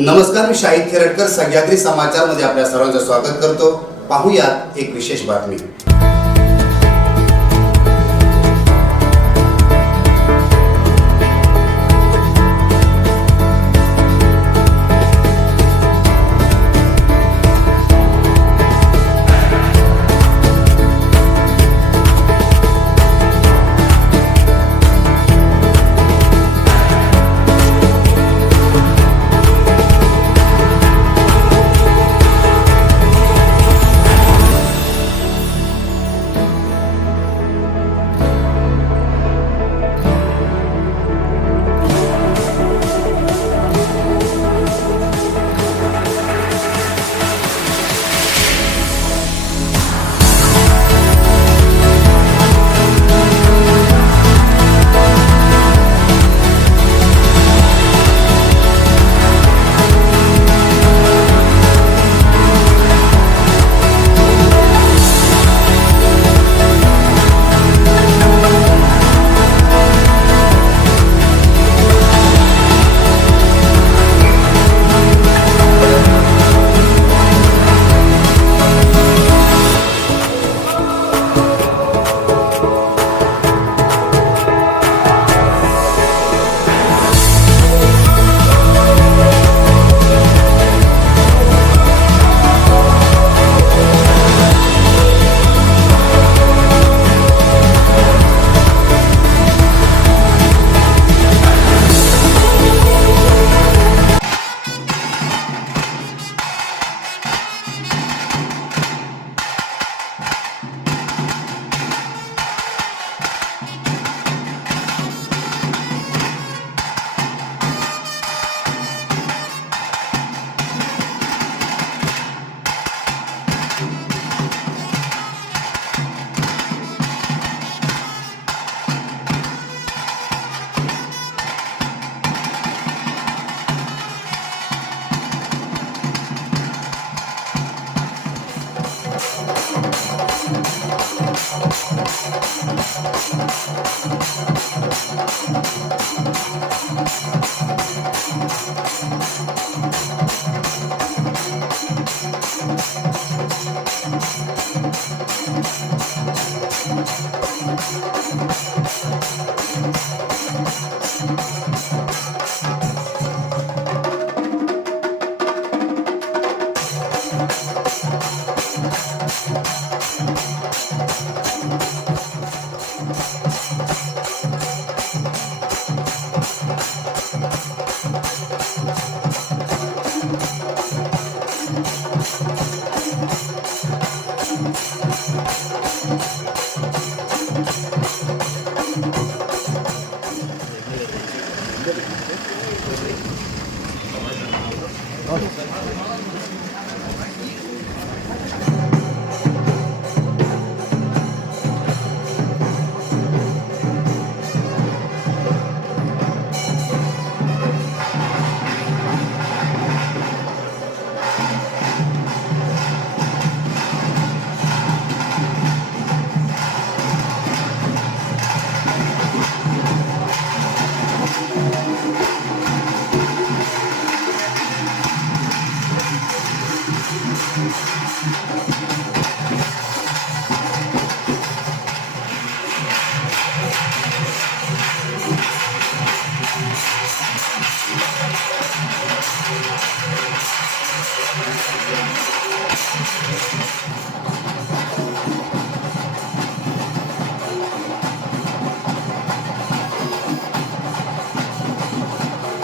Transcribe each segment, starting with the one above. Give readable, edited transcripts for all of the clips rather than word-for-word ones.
नमस्कार, मी शाहिद खेरटकर सह्याद्री समाचारमध्ये आपल्या सर्वांचं स्वागत करतो. पाहूयात एक विशेष बातमी.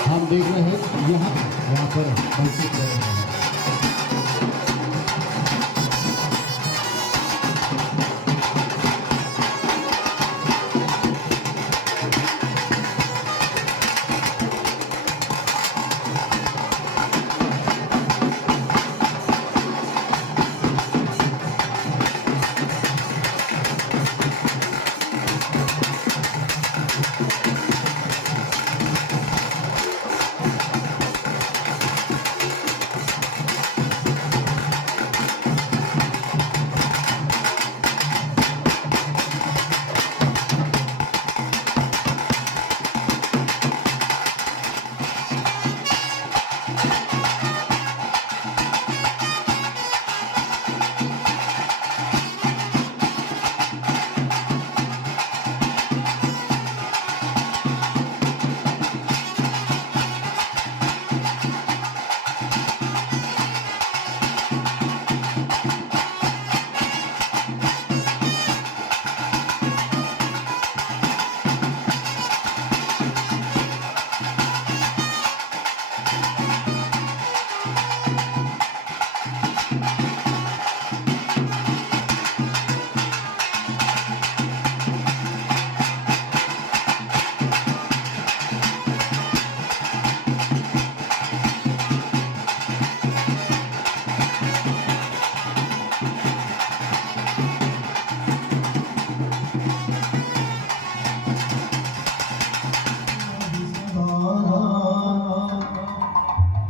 हम देख रहे हैं यहाँ पर मस्जिद कर रहे हैं.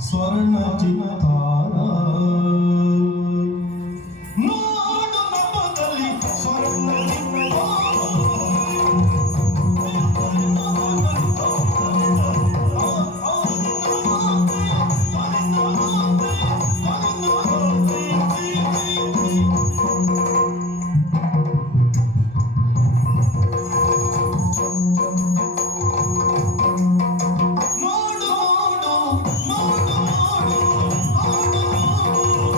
स्वर्ण चित्तारा ನೋಡು ನಮ್ಮದಲ್ಲಿ ಸ್ವರ್ಣ ನೋಡು ನೋಡು ನೋಡು ನೋಡು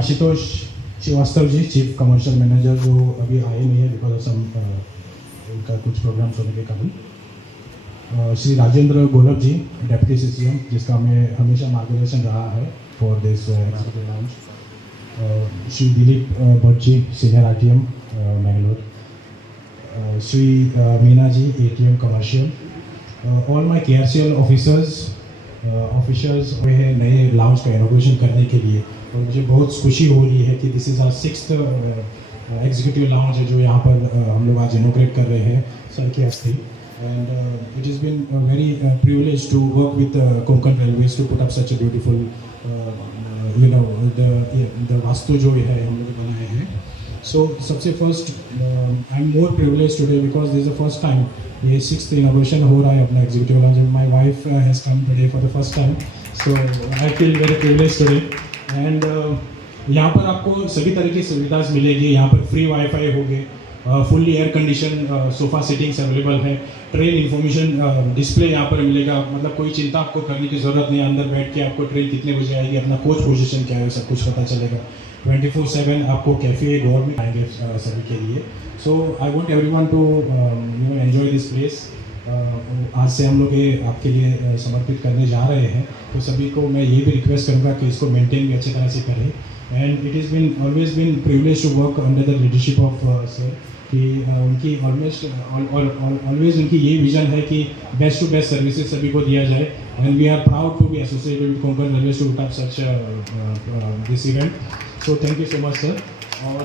Ashutosh Srivastava ji, chief commercial manager, जो अभी आए नहीं है बिकॉज ऑफ सम उनका कुछ प्रोग्राम्स होने के कारण। श्री राजेंद्र गोलब जी, डेप्यूटी सीसीएम, जिसका हमें हमेशा मार्गदर्शन रहा है for this executive lounge. Shri Dilip Bhatt ji, senior RTM Mangalore. Shri Meena ji, ATM commercial. All my KRCL officers हुए हैं नए लाउंज का इनोग्रेशन करने के लिए, और मुझे बहुत खुशी हो रही है कि this is our 6th executive lounge है जो यहाँ पर हम लोग आज इनोग्रेट कर रहे हैं सर के हस्ते। And it is been very privilege to work with Konkan railways to put up such a beautiful the वास्तु जो है हम लोग बनाए हैं। सो सबसे first I am more privilege today because this is the first time ये 6th इनोग्रेशन हो रहा है अपना executive lounge. My wife has come today for the first time, so I feel very privilege today. And यहाँ पर आपको सभी तरह की सुविधाएं मिलेगी। यहाँ पर फ्री वाईफाई होंगे, fully air condition sofa seatings available है, ट्रेन इन्फॉर्मेशन डिस्प्ले यहाँ पर मिलेगा। मतलब कोई चिंता आपको करने की ज़रूरत नहीं है, अंदर बैठ के आपको ट्रेन कितने बजे आएगी, अपना कोच पोजीशन क्या है, सब कुछ पता चलेगा। 24/7 आपको कैफ़े गवर्नमेंट आएंगे सभी के लिए। So I want everyone to enjoy this place. आज से हम लोग ये आपके लिए समर्पित करने जा रहे हैं, तो सभी को मैं ये भी रिक्वेस्ट करूँगा कि इसको मेंटेन भी अच्छी तरह से करें। And it is been always been privilege to work under the leadership of sir, कि उनकी ऑलवेज उनकी ये विजन है कि बेस्ट टू बेस्ट सर्विसेज सभी को दिया जाए। And we are proud to be associated with Konkan railways to put up such this event. So thank you so much sir. और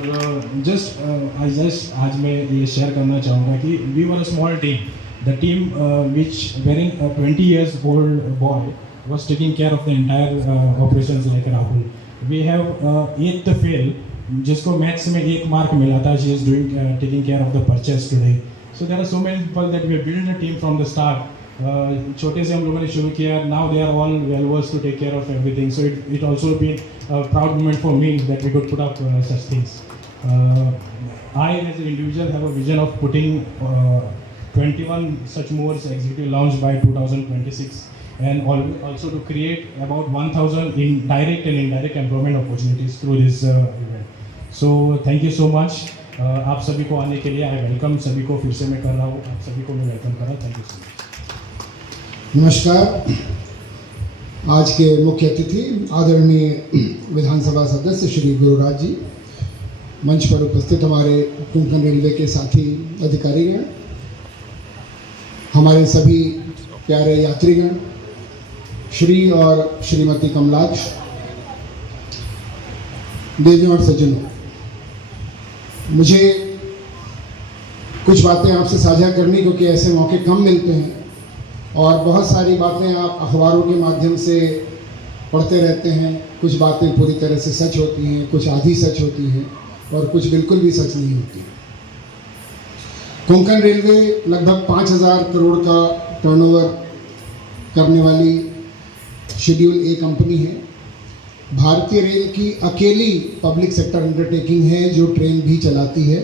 आज मैं ये शेयर करना चाहूँगा कि we were a small team, the team which wherein a 20 years old boy was taking care of the entire operations like Rahul. We have 8th fail, जिसको maths में 1 mark मिला था। She is doing taking care of the purchase today. So there are so many people that we have built a team from the start. छोटे से हम लोगों ने शुरू किया, now they are all well versed to take care of everything. So it also been a proud moment for me that we could put up such things. I as an individual have a vision of putting 21 such more executive lounge by 2026, and also to create about 1,000 in direct and indirect employment opportunities through this event. So thank you so much. आप सभी को आने के लिए I welcome सभी को, फिर से मैं कर रहा हूँ, आप सभी को मैं वेलकम कर रहा हूँ। Thank you so much. नमस्कार। आज के मुख्य अतिथि आदरणीय विधानसभा सदस्य श्री गुरुराज जी, मंच पर उपस्थित हमारे कोंकण रेलवे के साथी अधिकारीगण, हमारे सभी प्यारे यात्रीगण, श्री और श्रीमती कमलाक्ष, देवियों और सज्जनों, मुझे कुछ बातें आपसे साझा करनी, क्योंकि ऐसे मौके कम मिलते हैं और बहुत सारी बातें आप अखबारों के माध्यम से पढ़ते रहते हैं। कुछ बातें पूरी तरह से सच होती हैं, कुछ आधी सच होती हैं और कुछ बिल्कुल भी सच नहीं होती। कोंकण रेलवे लगभग 5,000 करोड़ का टर्नओवर करने वाली शेड्यूल ए कंपनी है। भारतीय रेल की अकेली पब्लिक सेक्टर अंडरटेकिंग है जो ट्रेन भी चलाती है।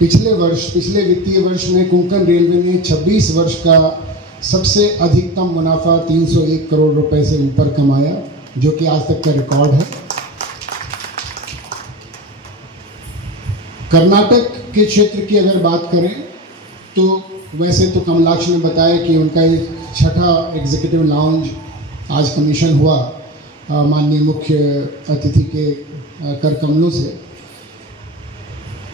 पिछले वित्तीय वर्ष में कोंकण रेलवे ने 26 वर्ष का सबसे अधिकतम मुनाफा 301 करोड़ रुपए से ऊपर कमाया, जो कि आज तक का रिकॉर्ड है। कर्नाटक के क्षेत्र की अगर बात करें तो वैसे तो कमलाक्ष ने बताया कि उनका ये 6ठा एग्जीक्यूटिव लाउंज आज कमीशन हुआ माननीय मुख्य अतिथि के कर कमलों से।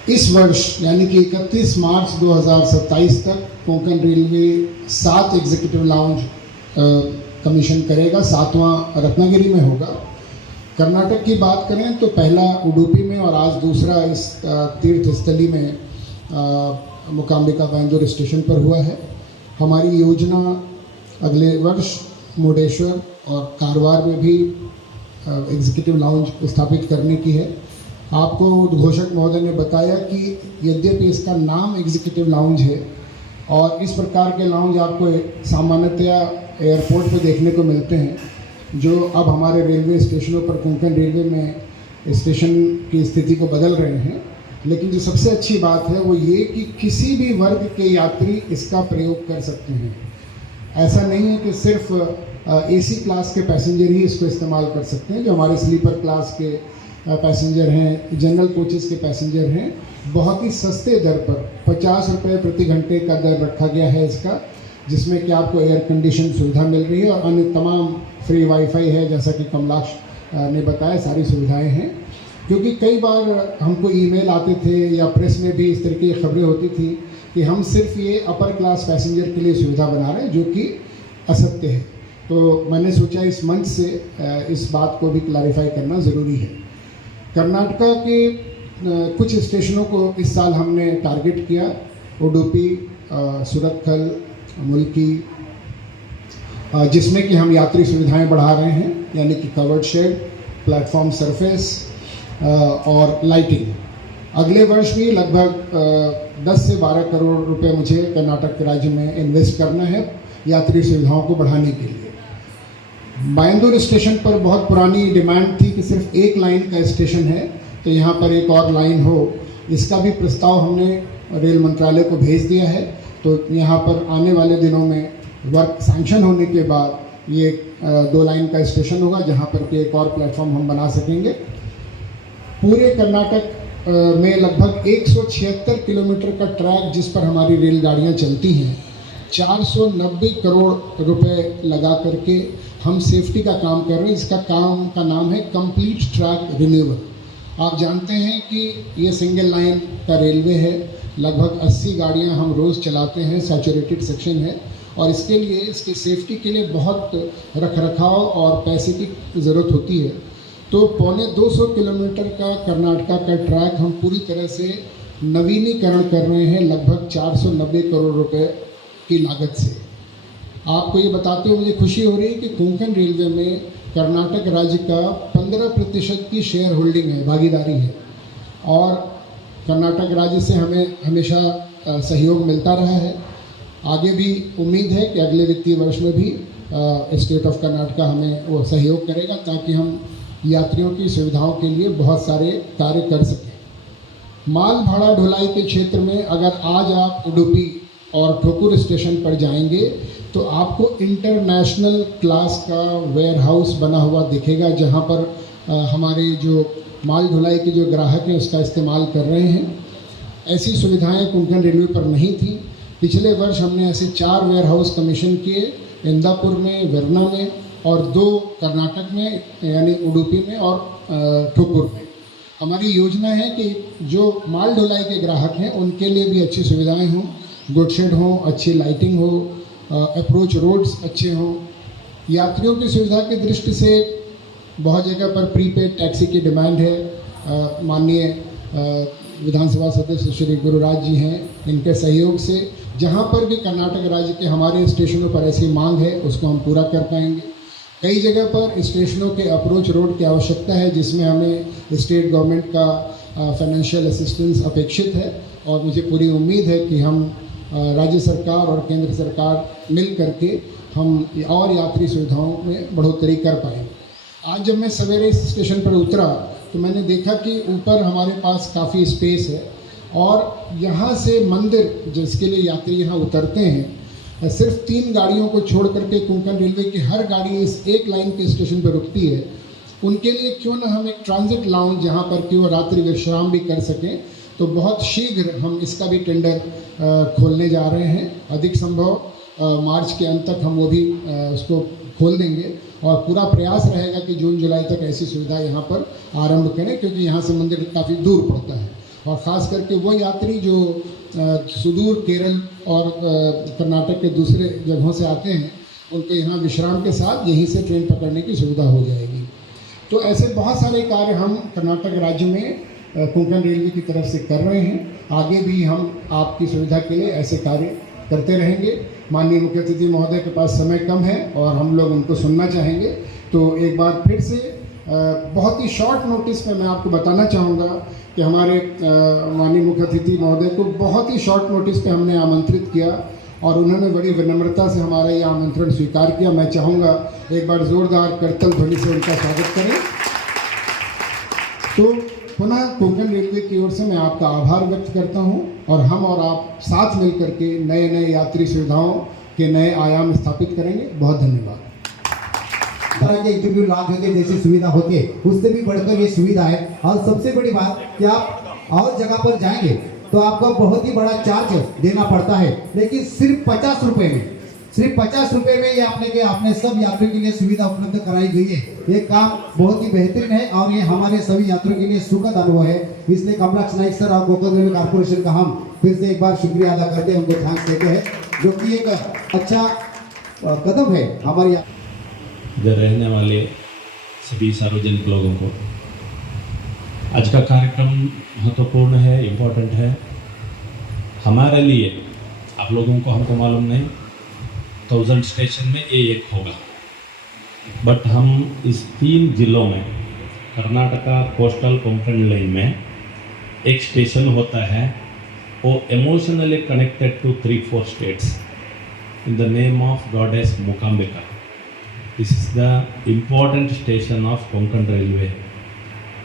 इस वर्ष यानी कि 31 मार्च 2027 तक Konkan railway 7 executive lounge commission करेगा। 7वां रत्नागिरी में होगा। कर्नाटक की बात करें तो पहला उडुपी में और आज दूसरा इस तीर्थ स्थली में मुकाम्बिका बैंदूर स्टेशन पर हुआ है। हमारी योजना अगले वर्ष मुर्डेश्वर और कारवार में भी एग्जीक्यूटिव लाउंज स्थापित करने की है। आपको उद्घोषक महोदय ने बताया कि यद्यपि इसका नाम एग्जीक्यूटिव लाउंज है और इस प्रकार के लाउंज आपको सामान्यतया एयरपोर्ट पर देखने को मिलते हैं, जो अब हमारे रेलवे स्टेशनों पर कोंकण रेलवे में स्टेशन की स्थिति को बदल रहे हैं। लेकिन जो सबसे अच्छी बात है वो ये कि किसी भी वर्ग के यात्री इसका प्रयोग कर सकते हैं। ऐसा नहीं है कि सिर्फ एसी क्लास के पैसेंजर ही इसको इस्तेमाल कर सकते हैं। जो हमारे स्लीपर क्लास के पैसेंजर हैं, जनरल कोचेस के पैसेंजर हैं, बहुत ही सस्ते दर पर 50 रुपये प्रति घंटे का दर रखा गया है इसका, जिसमें कि आपको एयर कंडीशन सुविधा मिल रही है और अन्य तमाम फ्री वाईफाई है, जैसा कि कमलाक्ष ने बताया, सारी सुविधाएं हैं। क्योंकि कई बार हमको ईमेल आते थे या प्रेस में भी इस तरह की खबरें होती थी कि हम सिर्फ ये अपर क्लास पैसेंजर के लिए सुविधा बना रहे हैं, जो कि असत्य है। तो मैंने सोचा इस मंच से इस बात को भी क्लैरिफाई करना ज़रूरी है। कर्नाटका के कुछ स्टेशनों को इस साल हमने टारगेट किया, उडुपी, सुरतकल, मुल्की, जिसमें कि हम यात्री सुविधाएं बढ़ा रहे हैं, यानी कि कवर्ड शेड, प्लेटफॉर्म सरफेस और लाइटिंग। अगले वर्ष भी लगभग 10 से 12 करोड़ रुपए मुझे कर्नाटक राज्य में इन्वेस्ट करना है यात्री सुविधाओं को बढ़ाने के लिए। मायंदूर स्टेशन पर बहुत पुरानी डिमांड थी कि सिर्फ एक लाइन का स्टेशन है, तो यहाँ पर एक और लाइन हो। इसका भी प्रस्ताव हमने रेल मंत्रालय को भेज दिया है। तो यहाँ पर आने वाले दिनों में वर्क सैंक्शन होने के बाद ये 2 लाइन का स्टेशन होगा, जहाँ पर कि एक और प्लेटफॉर्म हम बना सकेंगे। पूरे कर्नाटक में लगभग 176 किलोमीटर का ट्रैक जिस पर हमारी रेलगाड़ियाँ चलती हैं, 490 करोड़ रुपए लगा करके हम सेफ्टी का काम कर रहे हैं। इसका काम का नाम है कंप्लीट ट्रैक रिन्यूअल। आप जानते हैं कि ये सिंगल लाइन का रेलवे है, लगभग 80 गाड़ियां हम रोज़ चलाते हैं, सैचुरेटेड सेक्शन है, और इसके लिए, इसकी सेफ्टी के लिए बहुत रखरखाव और पैसे की ज़रूरत होती है। तो 250 किलोमीटर का कर्नाटका का ट्रैक हम पूरी तरह से नवीनीकरण कर रहे हैं, लगभग 490 करोड़ रुपए की लागत से। आपको ये बताते हुए मुझे खुशी हो रही है कि कोंकण रेलवे में कर्नाटक राज्य का 15% की शेयर होल्डिंग है, भागीदारी है, और कर्नाटक राज्य से हमें हमेशा सहयोग मिलता रहा है। आगे भी उम्मीद है कि अगले वित्तीय वर्ष में भी स्टेट ऑफ कर्नाटका हमें वो सहयोग करेगा, ताकि हम यात्रियों की सुविधाओं के लिए बहुत सारे कार्य कर सकें। माल भाड़ा ढुलाई के क्षेत्र में अगर आज आप उडुपी और ठोकुर स्टेशन पर जाएंगे तो आपको इंटरनेशनल क्लास का वेयर हाउस बना हुआ दिखेगा, जहां पर हमारे जो माल ढुलाई के जो ग्राहक हैं उसका इस्तेमाल कर रहे हैं। ऐसी सुविधाएं कोंकण रेलवे पर नहीं थी। पिछले वर्ष हमने ऐसे 4 वेयर हाउस कमीशन किए, इंदापुर में, वेरना में, और 2 कर्नाटक में, यानी उडुपी में और ठोकुर में। हमारी योजना है कि जो माल ढुलाई के ग्राहक हैं उनके लिए भी अच्छी सुविधाएं हों, गुड शेड हो, अच्छी लाइटिंग हो, अप्रोच रोड्स अच्छे हों। यात्रियों की सुविधा की दृष्टि से बहुत जगह पर प्रीपेड टैक्सी की डिमांड है। माननीय विधानसभा सदस्य श्री गुरुराज जी हैं, इनके सहयोग से जहां पर भी कर्नाटक राज्य के हमारे स्टेशनों पर ऐसी मांग है उसको हम पूरा कर पाएंगे। कई जगह पर स्टेशनों के अप्रोच रोड की आवश्यकता है, जिसमें हमें स्टेट गवर्नमेंट का फाइनेंशियल असिस्टेंस अपेक्षित है, और मुझे पूरी उम्मीद है कि हम राज्य सरकार और केंद्र सरकार मिल करके हम और यात्री सुविधाओं में बढ़ोतरी कर पाएंगे। आज जब मैं सवेरे इस स्टेशन पर उतरा तो मैंने देखा कि ऊपर हमारे पास काफ़ी स्पेस है, और यहाँ से मंदिर जिसके लिए यात्री यहाँ उतरते हैं, सिर्फ 3 गाड़ियों को छोड़ करके कोंकण रेलवे की हर गाड़ी इस एक लाइन के स्टेशन पर रुकती है। उनके लिए क्यों ना हम एक ट्रांजिट लाउंज जहाँ पर कि वो रात्रि विश्राम भी कर सकें, तो बहुत शीघ्र हम इसका भी टेंडर खोलने जा रहे हैं। अधिक संभव मार्च के अंत तक हम वो भी उसको खोल देंगे, और पूरा प्रयास रहेगा कि जून जुलाई तक ऐसी सुविधा यहाँ पर आरंभ करें, क्योंकि यहाँ से मंदिर काफ़ी दूर पड़ता है, और ख़ास करके वो यात्री जो सुदूर केरल और कर्नाटक के दूसरे जगहों से आते हैं, उनको यहाँ विश्राम के साथ यहीं से ट्रेन पकड़ने की सुविधा हो जाएगी। तो ऐसे बहुत सारे कार्य हम कर्नाटक राज्य में कोंकण रेलवे की तरफ से कर रहे हैं। आगे भी हम आपकी सुविधा के लिए ऐसे कार्य करते रहेंगे। माननीय मुख्य अतिथि महोदय के पास समय कम है और हम लोग उनको सुनना चाहेंगे, तो एक बार फिर से बहुत ही शॉर्ट नोटिस पे मैं आपको बताना चाहूँगा कि हमारे माननीय मुख्य अतिथि महोदय को बहुत ही शॉर्ट नोटिस पे हमने आमंत्रित किया, और उन्होंने बड़ी विनम्रता से हमारा ये आमंत्रण स्वीकार किया। मैं चाहूँगा एक बार जोरदार करतल ध्वनि से उनका स्वागत करें। तो पुनः कोंकण रेलवे की ओर से मैं आपका आभार व्यक्त करता हूं, और हम और आप साथ मिलकर के नए नए यात्री सुविधाओं के नए आयाम स्थापित करेंगे। बहुत धन्यवाद। तरह के इंटरव्यू लॉन्च होते जैसी सुविधा होती है, उससे भी बढ़कर ये सुविधा है। और सबसे बड़ी बात कि आप और जगह पर जाएंगे तो आपको बहुत ही बड़ा चार्ज देना पड़ता है, लेकिन सिर्फ 50 रुपए में, सिर्फ 50 रुपए में ये आपने सब यात्रियों के लिए सुविधा उपलब्ध कराई गई है। ये काम बहुत ही बेहतरीन है और ये हमारे सभी यात्रियों के लिए सुखद अनुभव है। इसलिए कमलाक्ष नाइक सर और गोकुल रेलवे कॉर्पोरेशन का हम फिर से एक बार शुक्रिया अदा करते हैं, उनको थैंक्स देते हैं, जो कि एक अच्छा कदम है हमारी। इधर रहने वाले सभी सार्वजनिक लोगों को आज का कार्यक्रम महत्वपूर्ण है, इम्पोर्टेंट है हमारे लिए। आप लोगों को हमको मालूम नहीं 1000 स्टेशन में ये एक होगा, बट हम इस 3 जिलों में कर्नाटका कोस्टल कोंकण लाइन में एक स्टेशन होता है, वो emotionally connected to 3-4 states in the name of goddess Mukambika. This is the important station of Konkan Railway.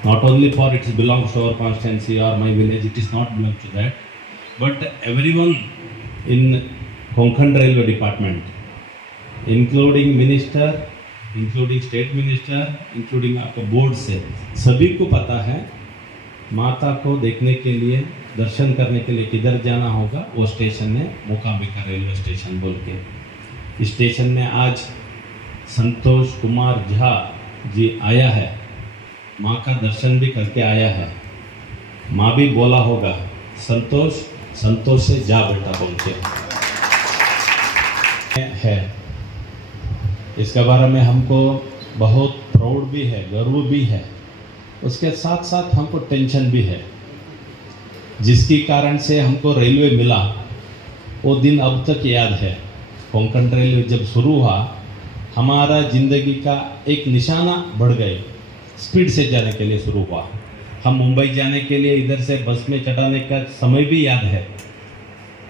Not only for it belongs to our constituency or my village, it is not belong to that, but everyone in Konkan Railway Department, including minister, including state minister, including आपका board से सभी को पता है माता को देखने के लिए, दर्शन करने के लिए किधर जाना होगा। वो स्टेशन है मूकांबिका रेलवे स्टेशन बोल के। इस स्टेशन में आज संतोष कुमार झा जी आया है, माँ का दर्शन भी करके आया है। माँ भी बोला होगा संतोष, संतोष से जा बेटा बोल के है। इसके बारे में हमको बहुत प्राउड भी है, गर्व भी है, उसके साथ साथ हमको टेंशन भी है। जिसके कारण से हमको रेलवे मिला वो दिन अब तक याद है। कोंकण रेलवे जब शुरू हुआ हमारा ज़िंदगी का एक निशाना बढ़ गए, स्पीड से जाने के लिए शुरू हुआ। हम मुंबई जाने के लिए इधर से बस में चढ़ाने का समय भी याद है।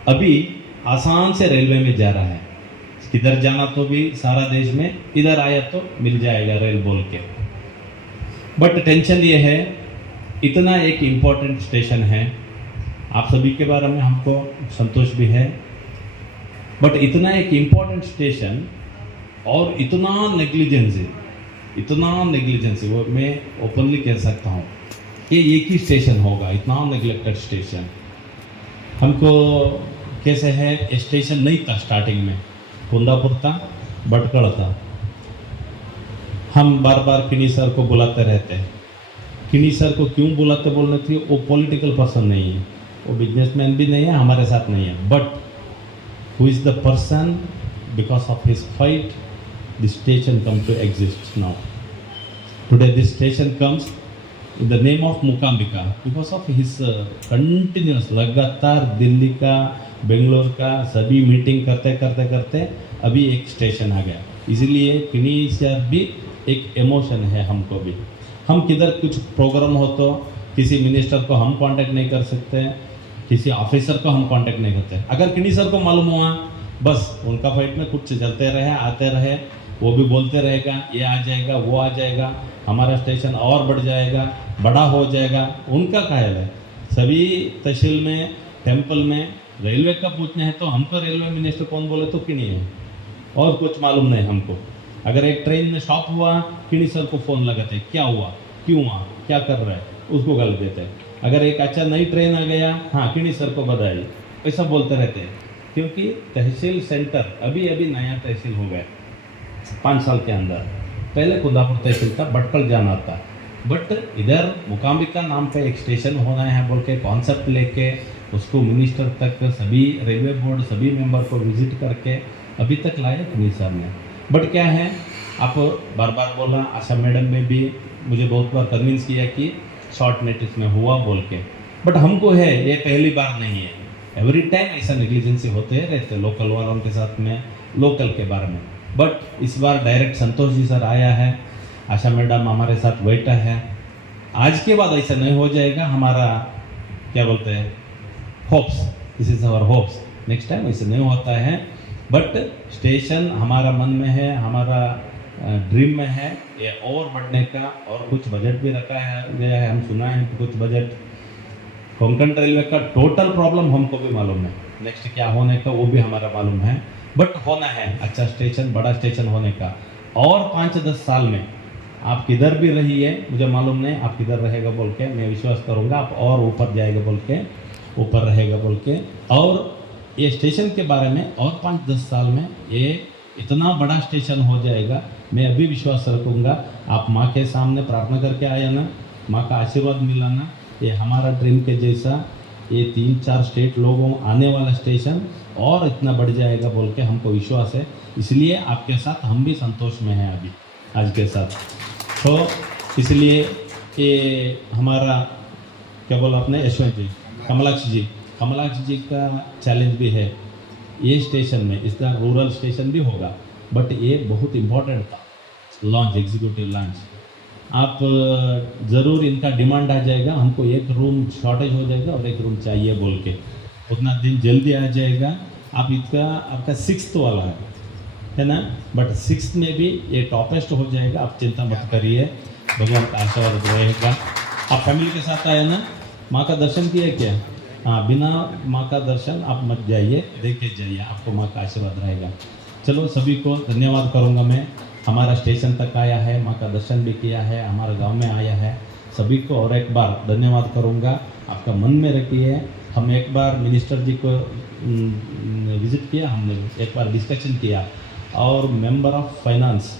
अभी आसान से रेलवे में जा रहा है, किधर जाना तो भी सारा देश में, इधर आया तो मिल जाएगा रेल बोल के। बट टेंशन ये है, इतना एक इम्पोर्टेंट स्टेशन है, आप सभी के बारे में हमको संतोष भी है, बट इतना एक इम्पोर्टेंट स्टेशन और इतना नेग्लिजेंसी वो मैं ओपनली कह सकता हूँ, ये एक ही स्टेशन होगा, इतना नेग्लेक्टेड स्टेशन। हमको कैसे है, स्टेशन नहीं था स्टार्टिंग में, कुंदापुर था, भटकड़ था। हम बार बार किनी सर को बुलाते रहते हैं। किनी सर को क्यों बुलाते बोलने थी, वो पॉलिटिकल पर्सन नहीं है, वो बिजनेसमैन भी नहीं है, हमारे साथ नहीं है, but who is the person because of his fight this station come to exist now. Today this station comes in the name of Mookambika because of his continuous, लगातार दिल्ली का, बेंगलोर का सभी मीटिंग करते करते करते अभी एक स्टेशन आ गया। इसीलिए किनी सर भी एक इमोशन है हमको भी। हम किधर कुछ प्रोग्राम हो तो किसी मिनिस्टर को हम कांटेक्ट नहीं कर सकते, किसी ऑफिसर को हम कांटेक्ट नहीं करते। अगर किन्हीं सर को मालूम हुआ बस उनका फाइट में कुछ चलते रहे, आते रहे, वो भी बोलते रहेगा ये आ जाएगा, वो आ जाएगा, हमारा स्टेशन और बढ़ जाएगा, बड़ा हो जाएगा, उनका ख्याल है। सभी तहसील में, टेम्पल में रेलवे का पूछना है तो हमको रेलवे मिनिस्टर कौन बोले तो किन्हीं है, और कुछ मालूम नहीं हमको। अगर एक ट्रेन में स्टॉप हुआ किन्हीं सर को फ़ोन लगाते, क्या हुआ, क्यों हुआ, क्या कर रहा है, उसको गाल देते हैं। अगर एक अच्छा नई ट्रेन आ गया, हाँ किन्हीं सर को बधाई, ऐसा बोलते रहते हैं। क्योंकि तहसील सेंटर अभी अभी नया तहसील हो गया 5 साल के अंदर। पहले कुंदापुर तहसील था, भटकल जाना था, बट इधर मूकांबिका नाम पे एक स्टेशन होना है बोल के कॉन्सेप्ट लेके उसको मिनिस्टर तक सभी रेलवे बोर्ड सभी मेंबर को विजिट करके अभी तक लाए किन्हीं सर ने। बट क्या है, आप बार बार बोला, आशा मैडम ने भी मुझे बहुत बार कन्विंस किया कि शॉर्ट नोटिस में हुआ बोल के, बट हमको है ये पहली बार नहीं है, एवरी टाइम ऐसा नेग्लिजेंसी होते रहते लोकल वालों के साथ में, लोकल के बारे में। बट इस बार डायरेक्ट संतोष जी सर आया है, आशा मैडम हमारे साथ बैठा है। आज के बाद ऐसा नहीं हो जाएगा, हमारा क्या बोलते हैं hopes, this is our hopes, next time ऐसे नहीं होता है। बट स्टेशन हमारा मन में है, हमारा ड्रीम में है ये और बढ़ने का, और कुछ बजट भी रखा है गया है, हम सुना है कुछ बजट। कोंकण रेलवे का टोटल प्रॉब्लम हमको भी मालूम है, नेक्स्ट क्या होने का वो भी हमारा मालूम है, बट होना है अच्छा स्टेशन, बड़ा स्टेशन होने का। और 5-10 साल में आप किधर भी रहिए, मुझे मालूम नहीं आप किधर रहेगा बोल के, मैं विश्वास करूँगा आप और ऊपर जाएगा बोल के, ऊपर रहेगा बोल के। और ये स्टेशन के बारे में और 5-10 साल में ये इतना बड़ा स्टेशन हो जाएगा, मैं अभी विश्वास रखूँगा। आप माँ के सामने प्रार्थना करके आया ना, माँ का आशीर्वाद मिला ना, ये हमारा ड्रीम के जैसा ये 3-4 स्टेट लोगों आने वाला स्टेशन और इतना बढ़ जाएगा बोल के हमको विश्वास है। इसलिए आपके साथ हम भी संतोष में हैं अभी आज के साथ। तो इसलिए ये हमारा क्या बोला आपने, यशवंत जी, कमलाक्ष जी का चैलेंज भी है ये स्टेशन में, इसका रूरल स्टेशन भी होगा, बट ये बहुत इम्पोर्टेंट था लॉन्च, एग्जीक्यूटिव लॉन्च। आप ज़रूर इनका डिमांड आ जाएगा, हमको एक रूम शॉर्टेज हो जाएगा और एक रूम चाहिए बोल के, उतना दिन जल्दी आ जाएगा। आप इसका आपका 6th वाला है ना, बट 6th में भी ये टॉपेस्ट हो जाएगा, आप चिंता मत करिए, भगवान का आशीर्वाद रहेगा। आप फैमिली के साथ आए ना, माँ का दर्शन किए क्या? हाँ, बिना माँ का दर्शन आप मत जाइए, देख के जाइए, आपको माँ का आशीर्वाद रहेगा। चलो सभी को धन्यवाद करूँगा मैं, हमारा स्टेशन तक आया है, माँ का दर्शन भी किया है, हमारे गांव में आया है, सभी को और एक बार धन्यवाद करूँगा। आपका मन में रखिए, हम एक बार मिनिस्टर जी को विज़िट किया, हमने एक बार डिस्कशन किया, और मेंबर ऑफ फाइनेंस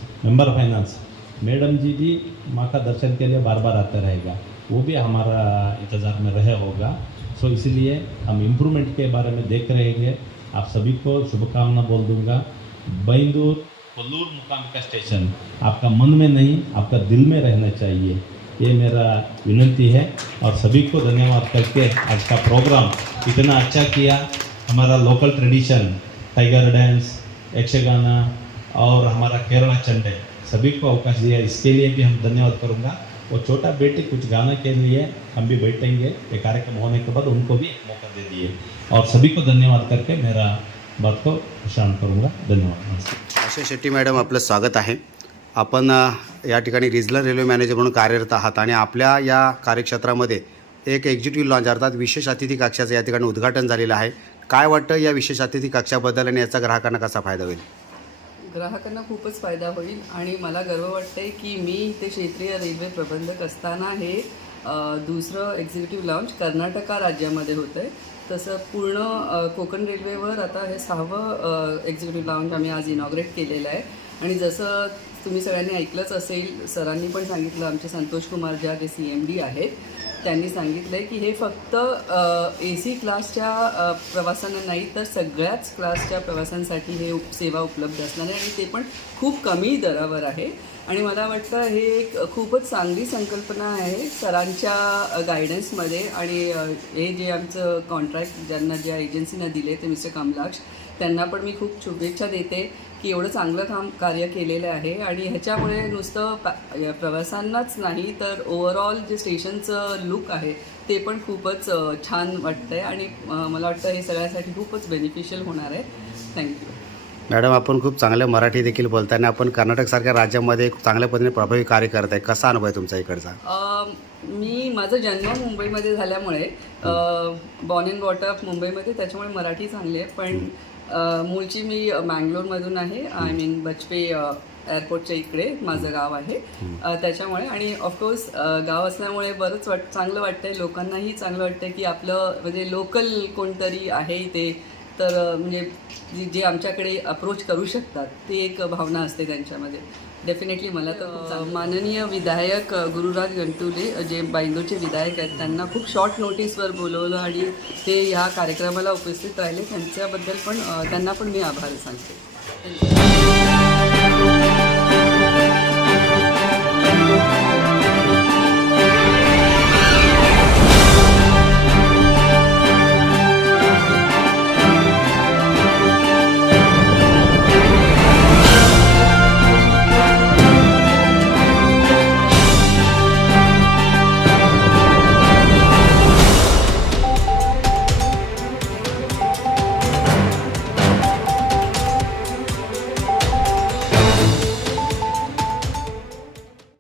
मैडम जी भी माँ का दर्शन के लिए बार बार आते रहेगा, वो भी हमारा इंतज़ार में रहे होगा। सो इसलिए हम इम्प्रूवमेंट के बारे में देख रहेंगे। आप सभी को शुभकामना बोल दूंगा। बैंदूर कोल्लूर मुकाम का स्टेशन आपका मन में नहीं, आपका दिल में रहना चाहिए, ये मेरा विनती है। और सभी को धन्यवाद करके आज का प्रोग्राम इतना अच्छा किया। हमारा local tradition tiger dance, Yakshagana और हमारा केरला चंडे, सभी को अवकाश दिया, इसके लिए भी हम धन्यवाद करूँगा। वो छोटा बेटी कुछ गाने के लिए हम भी बैठेंगे, ये कार्यक्रम होने के बाद उनको भी एक मौका दे दिए, और सभी को धन्यवाद करके मेरा बात को शांत करूँगा। धन्यवाद। आशा शेट्टी मॅडम, आपलं स्वागत आहे। आपण या ठिकाणी रिजनल रेल्वे मॅनेजर म्हणून कार्यरत आहात आणि आपल्या या कार्यक्षेत्रामध्ये एक एक्झिक्युटिव्ह लॉन्च अर्थात विशेष अतिथी कक्षाचं या ठिकाणी उद्घाटन झालेलं आहे। काय वाटतं या विशेष अतिथी कक्षाबद्दल आणि याचा ग्राहकांना कसा फायदा होईल? ग्राहकांना खूपच फायदा होईल आणि मला गर्व वाटतंय की मी इथे क्षेत्रीय रेल्वे प्रबंधक असताना हे दुसरं एक्झिक्युटिव्ह लॉन्च कर्नाटका राज्यामध्ये होतं आहे। तसं पूर्ण कोकण रेल्वेवर आता हे 6वं एक्झिक्युटिव्ह लॉन्च आम्ही आज इनॉग्रेट केलेलं आहे। आणि जसं तुम्ही सगळ्यांनी ऐकलंच असेल, सरांनी पण सांगितलं, आमचे संतोष कुमार ज्या जे CMD आहेत त्यांनी सांगितलं आहे की हे फक्त AC क्लासच्या प्रवासांना नाही तर सगळ्याच क्लासच्या प्रवासांसाठी हे सेवा उपलब्ध असणार आहे आणि ते पण खूप कमी दरावर आहे। आणि मला वाटतं हे एक खूपच चांगली संकल्पना आहे सरांच्या गायडन्समध्ये। आणि हे जे आमचं कॉन्ट्रॅक्ट ज्या एजन्सीनं दिले ते मिस्टर कमलाक्ष, त्यांना पण मी खूप शुभेच्छा देते की एवढं चांगलं कार्य केलेलं आहे। आणि ह्याच्यामुळे नुसतं प्रवासांनाच नाही तर ओव्हरऑल जे स्टेशनचं लुक आहे ते पण खूपच छान वाटतं आहे आणि मला वाटतं हे सगळ्यासाठी खूपच बेनिफिशियल होणार आहे। थँक्यू मॅडम, आपण खूप चांगलं मराठी देखील बोलताना आपण कर्नाटकसारख्या राज्यामध्ये खूप चांगल्या पद्धतीने प्रभावी कार्य करत आहे, कसा अनुभव आहे तुमचा इकडचा? माझा जन्म मुंबईमध्ये झाल्यामुळे बॉर्न अँड ब्रॉट अप मुंबईमध्ये, त्याच्यामुळे मराठी चांगली आहे। पण मूळची मी मँगलोरमधून आहे, आय मीन बचपे एअरपोर्टच्या इकडे माझं गाव आहे, त्याच्यामुळे। आणि ऑफकोर्स गाव असल्यामुळे बरंच चांगलं वाटतं आहे, लोकांनाही चांगलं वाटतं आहे की आपलं म्हणजे लोकल कोणतरी आहे इथे, तर म्हणजे जे आमच्याकडे अप्रोच करू शकतात ती एक भावना असते त्यांच्यामध्ये। डेफिनेटली मला तर माननीय विधायक गुरुराज गंटुले जे बैंदूरचे विधायक आहेत त्यांना खूप शॉर्ट नोटीसवर बोलवलं आणि ते ह्या कार्यक्रमाला उपस्थित राहिले, त्यांच्याबद्दल पण त्यांना पण मी आभार सांगते।